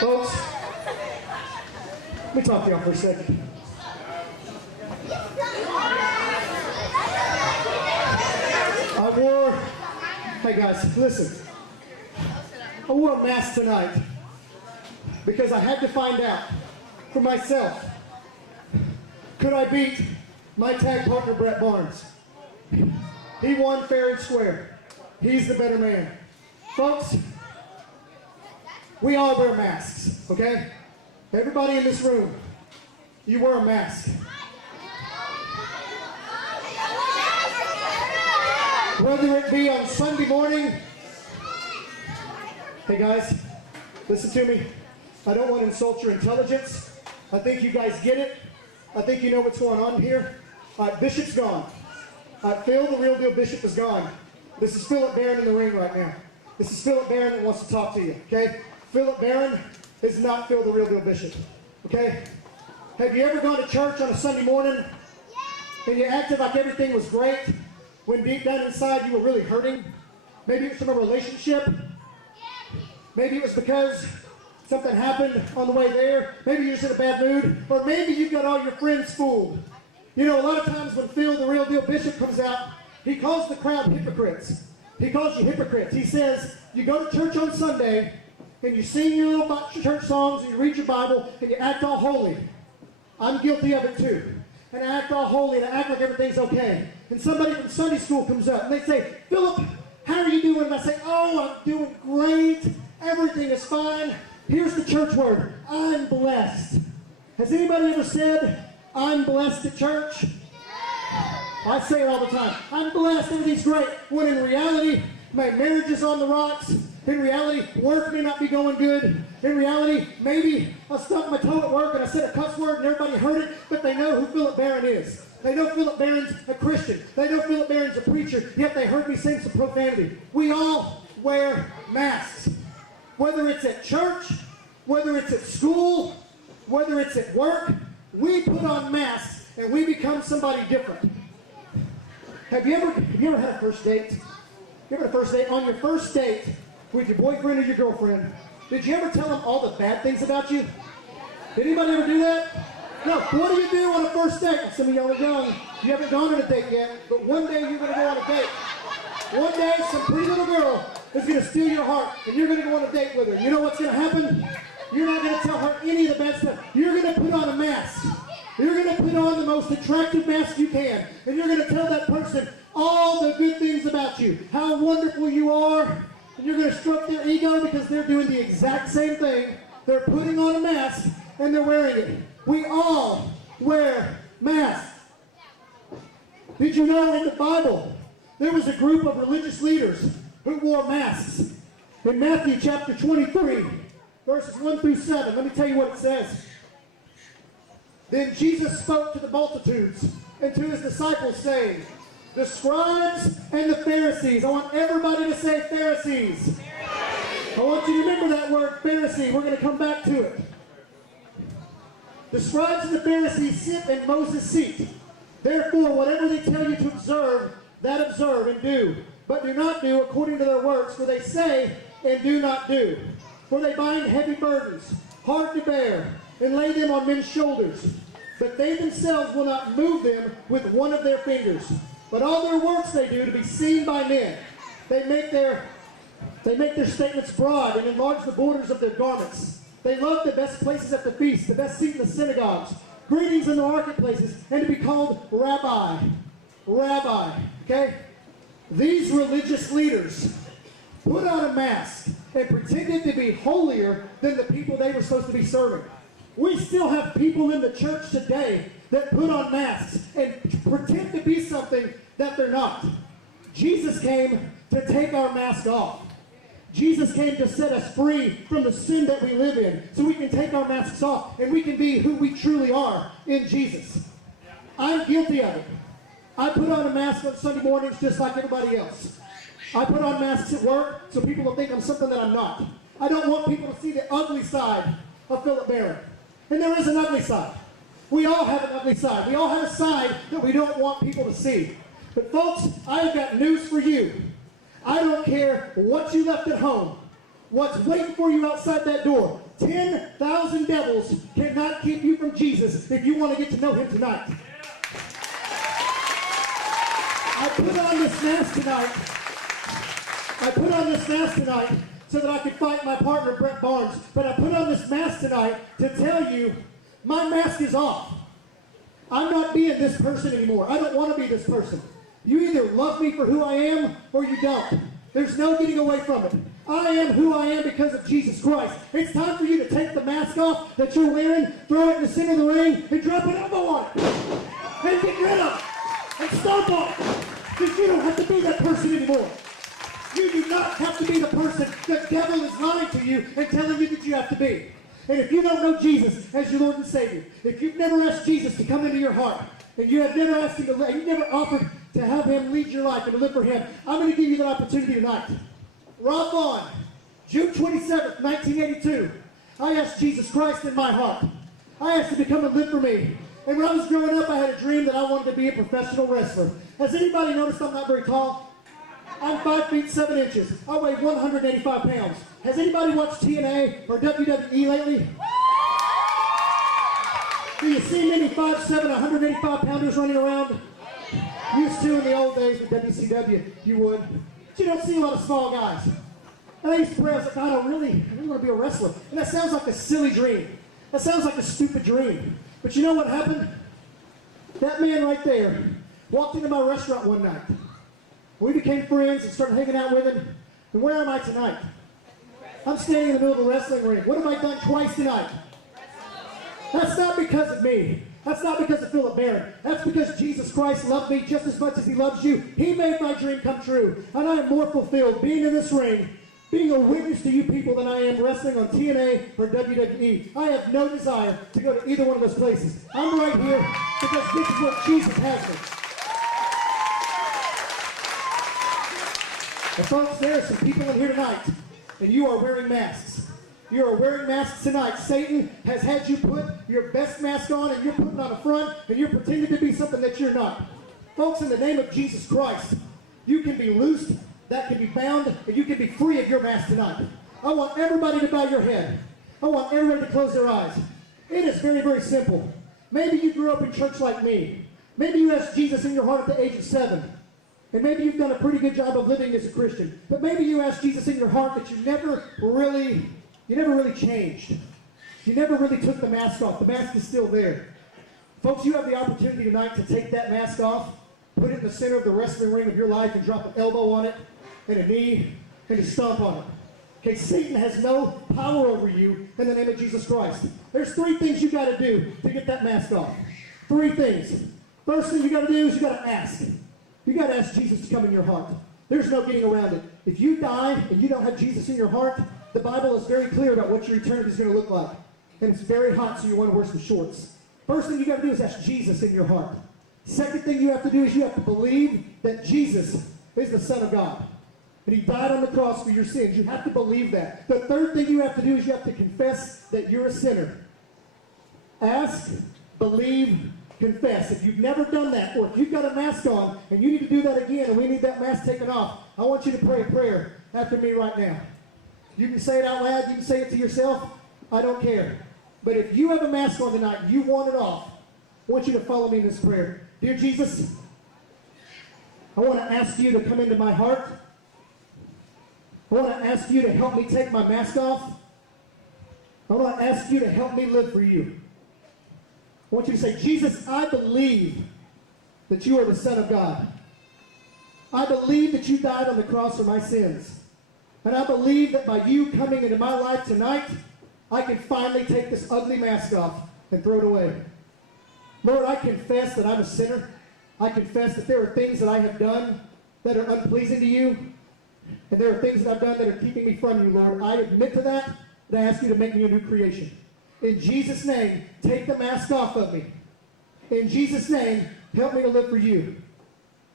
Folks, let me talk to y'all for a second. Hey guys, listen. I wore a mask tonight because I had to find out for myself, could I beat my tag partner, Brett Barnes? He won fair and square. He's the better man. Folks, we all wear masks, okay? Everybody in this room, you wear a mask. Whether it be on Sunday morning. Hey guys, listen to me. I don't want to insult your intelligence. I think you guys get it. I think you know what's going on here. Bishop's gone. Phil, the real deal Bishop, is gone. This is Philip Barron in the ring right now. This is Philip Barron that wants to talk to you, okay? Philip Barron is not Phil, the real deal Bishop, okay? Have you ever gone to church on a Sunday morning and you acted like everything was great when deep down inside you were really hurting? Maybe it was from a relationship. Maybe it was because something happened on the way there. Maybe you're just in a bad mood. Or maybe you got all your friends fooled. You know, a lot of times when Phil, the real deal Bishop, comes out, he calls the crowd hypocrites. He calls you hypocrites. He says, you go to church on Sunday, and you sing your little church songs, and you read your Bible, and you act all holy. I'm guilty of it too. And I act all holy, and I act like everything's okay. And somebody from Sunday school comes up, and they say, Philip, how are you doing? And I say, oh, I'm doing great. Everything is fine. Here's the church word. I'm blessed. Has anybody ever said, I'm blessed at church? I say it all the time. I'm blessed. Everything's great. When in reality, my marriage is on the rocks. In reality, work may not be going good. In reality, maybe I stubbed my toe at work and I said a cuss word and everybody heard it, but they know who Philip Barron is. They know Philip Barron's a Christian. They know Philip Barron's a preacher, yet they heard me sing some profanity. We all wear masks. Whether it's at church, whether it's at school, whether it's at work, we put on masks and we become somebody different. Have you ever had a first date? You ever had a first date? On your first date with your boyfriend or your girlfriend, did you ever tell them all the bad things about you? Did anybody ever do that? No. What do you do on a first date? Some of y'all are young. You haven't gone on a date yet, but one day you're going to go on a date. One day some pretty little girl is going to steal your heart, and you're going to go on a date with her. You know what's going to happen? You're not going to tell her any of the bad stuff. You're going to put on a mask. You're going to put on the most attractive mask you can, and you're going to tell that person all the good things about you, how wonderful you are, and you're going to stroke their ego because they're doing the exact same thing. They're putting on a mask, and they're wearing it. We all wear masks. Did you know in the Bible, there was a group of religious leaders who wore masks? In Matthew chapter 23, verses 1 through 7, let me tell you what it says. Then Jesus spoke to the multitudes and to his disciples, saying, the scribes and the Pharisees. I want everybody to say Pharisees. I want you to remember that word Pharisee. We're going to come back to it. The scribes and the Pharisees sit in Moses' seat. Therefore, whatever they tell you to observe, that observe and do. But do not do according to their works, for they say and do not do. For they bind heavy burdens, hard to bear, and lay them on men's shoulders. But they themselves will not move them with one of their fingers. But all their works they do to be seen by men. They make their statements broad and enlarge the borders of their garments. They love the best places at the feast, the best seat in the synagogues, greetings in the marketplaces, and to be called rabbi. Rabbi, okay? These religious leaders put on a mask and pretended to be holier than the people they were supposed to be serving. We still have people in the church today that put on masks and pretend to be something that they're not. Jesus came to take our mask off. Jesus came to set us free from the sin that we live in so we can take our masks off and we can be who we truly are in Jesus. I'm guilty of it. I put on a mask on Sunday mornings just like everybody else. I put on masks at work so people will think I'm something that I'm not. I don't want people to see the ugly side of Philip Barron. And there is an ugly side. We all have an ugly side. We all have a side that we don't want people to see. But folks, I've got news for you. I don't care what you left at home, what's waiting for you outside that door. 10,000 devils cannot keep you from Jesus if you want to get to know him tonight. I put on this mask tonight so that I could fight my partner, Brett Barnes. But I put on this mask tonight to tell you, my mask is off. I'm not being this person anymore. I don't want to be this person. You either love me for who I am or you don't. There's no getting away from it. I am who I am because of Jesus Christ. It's time for you to take the mask off that you're wearing, throw it in the center of the ring, and drop an elbow on it. And get rid of it. And stomp on it. Because you don't have to be that person anymore. You do not have to be the person the devil is lying to you and telling you that you have to be. And if you don't know Jesus as your Lord and Savior, if you've never asked Jesus to come into your heart, and you have never asked him to, you've never offered to have him lead your life and to live for him, I'm going to give you that opportunity tonight. Rob Vaughn, June 27th, 1982. I asked Jesus Christ in my heart. I asked him to come and live for me. And when I was growing up, I had a dream that I wanted to be a professional wrestler. Has anybody noticed I'm not very tall? I'm 5 feet 7 inches. I weigh 185 pounds. Has anybody watched TNA or WWE lately? Do you see many 5'7", 185 pounders running around? Used to in the old days with WCW, you would. But you don't see a lot of small guys. And I used to pray, I was like, God, I really want to be a wrestler. And that sounds like a silly dream. That sounds like a stupid dream. But you know what happened? That man right there walked into my restaurant one night. We became friends and started hanging out with him. And where am I tonight? I'm standing in the middle of a wrestling ring. What have I done twice tonight? That's not because of me. That's not because of Philip Barron. That's because Jesus Christ loved me just as much as he loves you. He made my dream come true. And I am more fulfilled being in this ring, being a witness to you people than I am wrestling on TNA or WWE. I have no desire to go to either one of those places. I'm right here because this is what Jesus has me. And folks, there are some people in here tonight, and you are wearing masks. You are wearing masks tonight. Satan has had you put your best mask on, and you're putting on a front, and you're pretending to be something that you're not. Folks, in the name of Jesus Christ, you can be loosed, that can be bound, and you can be free of your mask tonight. I want everybody to bow your head. I want everybody to close their eyes. It is very, very simple. Maybe you grew up in church like me. Maybe you asked Jesus in your heart at the age of 7. And maybe you've done a pretty good job of living as a Christian. But maybe you asked Jesus in your heart that you never really changed. You never really took the mask off. The mask is still there. Folks, you have the opportunity tonight to take that mask off, put it in the center of the wrestling ring of your life, and drop an elbow on it, and a knee, and a stomp on it. Okay, Satan has no power over you in the name of Jesus Christ. There's 3 things you got to do to get that mask off. 3 things. First thing you got to do is you got to ask. You got to ask Jesus to come in your heart. There's no getting around it. If you die and you don't have Jesus in your heart, the Bible is very clear about what your eternity is going to look like. And it's very hot, so you want to wear some shorts. First thing you got to do is ask Jesus in your heart. Second thing you have to do is you have to believe that Jesus is the Son of God. And he died on the cross for your sins. You have to believe that. The third thing you have to do is you have to confess that you're a sinner. Ask, believe, confess. If you've never done that, or if you've got a mask on and you need to do that again and we need that mask taken off, I want you to pray a prayer after me right now. You can say it out loud, you can say it to yourself, I don't care. But if you have a mask on tonight, you want it off, I want you to follow me in this prayer. Dear Jesus, I want to ask you to come into my heart. I want to ask you to help me take my mask off. I want to ask you to help me live for you. I want you to say, Jesus, I believe that you are the Son of God. I believe that you died on the cross for my sins. And I believe that by you coming into my life tonight, I can finally take this ugly mask off and throw it away. Lord, I confess that I'm a sinner. I confess that there are things that I have done that are unpleasing to you. And there are things that I've done that are keeping me from you, Lord. I admit to that, and I ask you to make me a new creation. In Jesus' name, take the mask off of me. In Jesus' name, help me to live for you.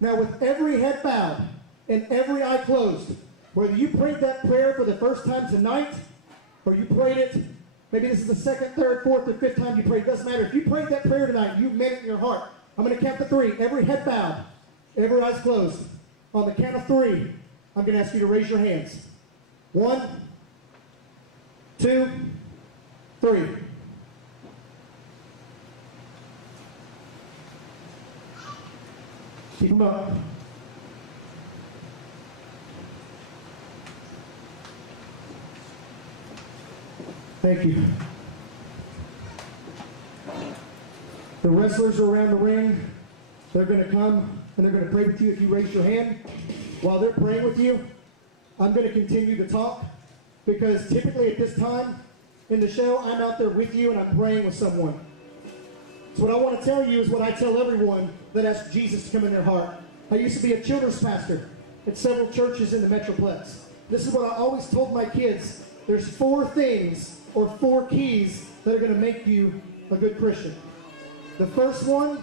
Now, with every head bowed and every eye closed, whether you prayed that prayer for the first time tonight, or you prayed it, maybe this is the second, third, fourth, or fifth time you prayed, it doesn't matter. If you prayed that prayer tonight, you meant it in your heart. I'm going to count to 3. Every head bowed, every eyes closed. On the count of 3, I'm going to ask you to raise your hands. 1, 2, 3. Keep them up. Thank you. The wrestlers are around the ring. They're going to come and they're going to pray with you if you raise your hand. While they're praying with you, I'm going to continue to talk because typically at this time in the show, I'm out there with you and I'm praying with someone. So what I want to tell you is what I tell everyone that asks Jesus to come in their heart. I used to be a children's pastor at several churches in the Metroplex. This is what I always told my kids. There's 4 things or 4 keys that are going to make you a good Christian. The first one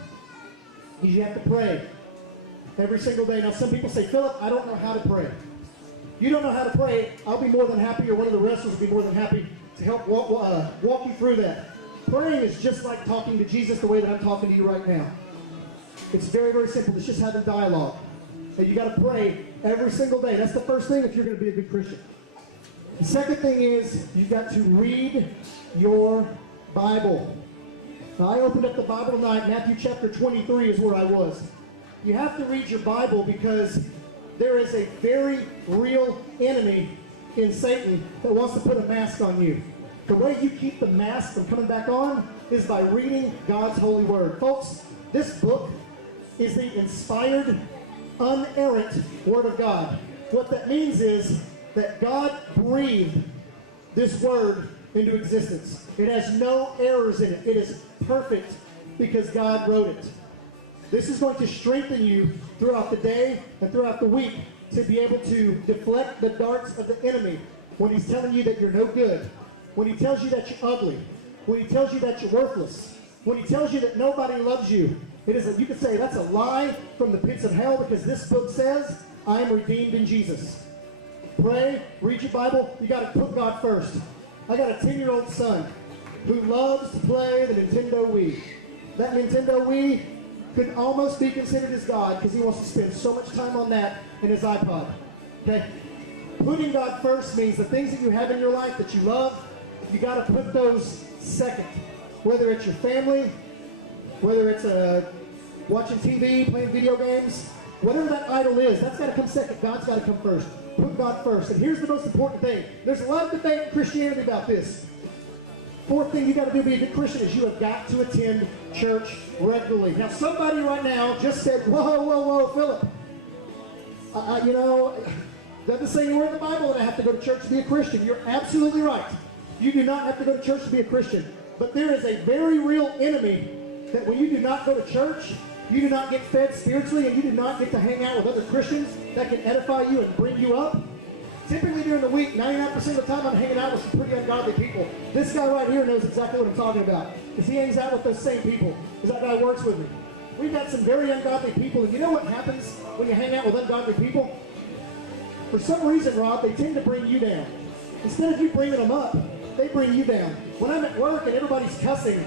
is you have to pray every single day. Now some people say, Philip, I don't know how to pray. You don't know how to pray, I'll be more than happy, or one of the wrestlers will be more than happy to help walk you through that. Praying is just like talking to Jesus the way that I'm talking to you right now. It's very, very simple. It's just having dialogue. And you got to pray every single day. That's the first thing if you're going to be a good Christian. The second thing is you've got to read your Bible. Now, I opened up the Bible tonight. Matthew chapter 23 is where I was. You have to read your Bible because there is a very real enemy in Satan that wants to put a mask on you. The way you keep the mask from coming back on is by reading God's holy word. Folks, this book is the inspired, unerrant Word of God. What that means is that God breathed this Word into existence. It has no errors in it. It is perfect because God wrote it. This is going to strengthen you throughout the day and throughout the week to be able to deflect the darts of the enemy when he's telling you that you're no good, when he tells you that you're ugly, when he tells you that you're worthless, when he tells you that nobody loves you. You could say that's a lie from the pits of hell because this book says, I am redeemed in Jesus. Pray, read your Bible, you got to put God first. I got a 10-year-old son who loves to play the Nintendo Wii. That Nintendo Wii could almost be considered as God because he wants to spend so much time on that and his iPod. Okay? Putting God first means the things that you have in your life that you love, you got to put those second. Whether it's your family, whether it's watching TV, playing video games, whatever that idol is, that's got to come second. God's got to come first. Put God first. And here's the most important thing. There's a lot of debate in Christianity about this. Fourth thing you got to do to be a good Christian is you have got to attend church regularly. Now, somebody right now just said, whoa, Philip. Doesn't say anywhere in the Bible that I have to go to church to be a Christian. You're absolutely right. You do not have to go to church to be a Christian. But there is a very real enemy that when you do not go to church, you do not get fed spiritually, and you do not get to hang out with other Christians that can edify you and bring you up. Typically during the week, 99% of the time I'm hanging out with some pretty ungodly people. This guy right here knows exactly what I'm talking about because he hangs out with those same people because that guy works with me. We've got some very ungodly people, and you know what happens when you hang out with ungodly people? For some reason, Rob, they tend to bring you down. Instead of you bringing them up, they bring you down. When I'm at work and everybody's cussing,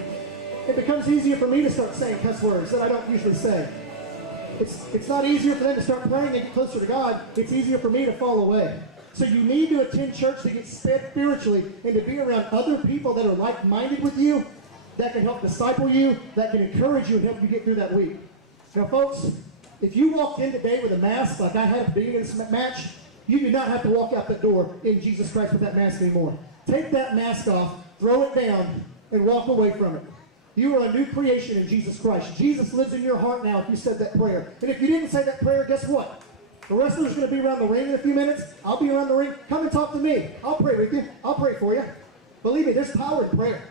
it becomes easier for me to start saying cuss words that I don't usually say. It's not easier for them to start praying and get closer to God. It's easier for me to fall away. So you need to attend church to get fed spiritually and to be around other people that are like-minded with you, that can help disciple you, that can encourage you and help you get through that week. Now, folks, if you walked in today with a mask like I had at the beginning of this match, you do not have to walk out that door in Jesus Christ with that mask anymore. Take that mask off, throw it down, and walk away from it. You are a new creation in Jesus Christ. Jesus lives in your heart now if you said that prayer. And if you didn't say that prayer, guess what? The wrestler's going to be around the ring in a few minutes. I'll be around the ring. Come and talk to me. I'll pray with you. I'll pray for you. Believe me, there's power in prayer.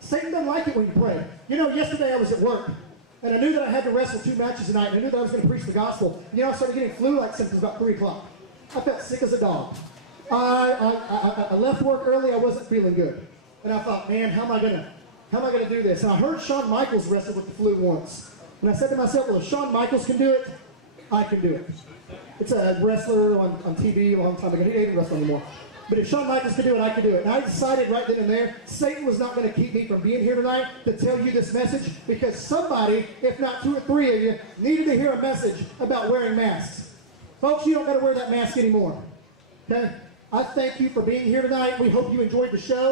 Satan doesn't like it when you pray. You know, yesterday I was at work, and I knew that I had to wrestle 2 matches tonight, and I knew that I was going to preach the gospel. You know, I started getting flu-like symptoms about 3 o'clock. I felt sick as a dog. I left work early. I wasn't feeling good. And I thought, man, how am I going to do this? And I heard Shawn Michaels wrestle with the flu once. And I said to myself, well, if Shawn Michaels can do it, I can do it. It's a wrestler on TV a long time ago. He didn't wrestle anymore. But if Shawn Michaels could do it, I could do it. And I decided right then and there, Satan was not going to keep me from being here tonight to tell you this message because somebody, if not 2 or 3 of you, needed to hear a message about wearing masks. Folks, you don't got to wear that mask anymore. Okay? I thank you for being here tonight. We hope you enjoyed the show.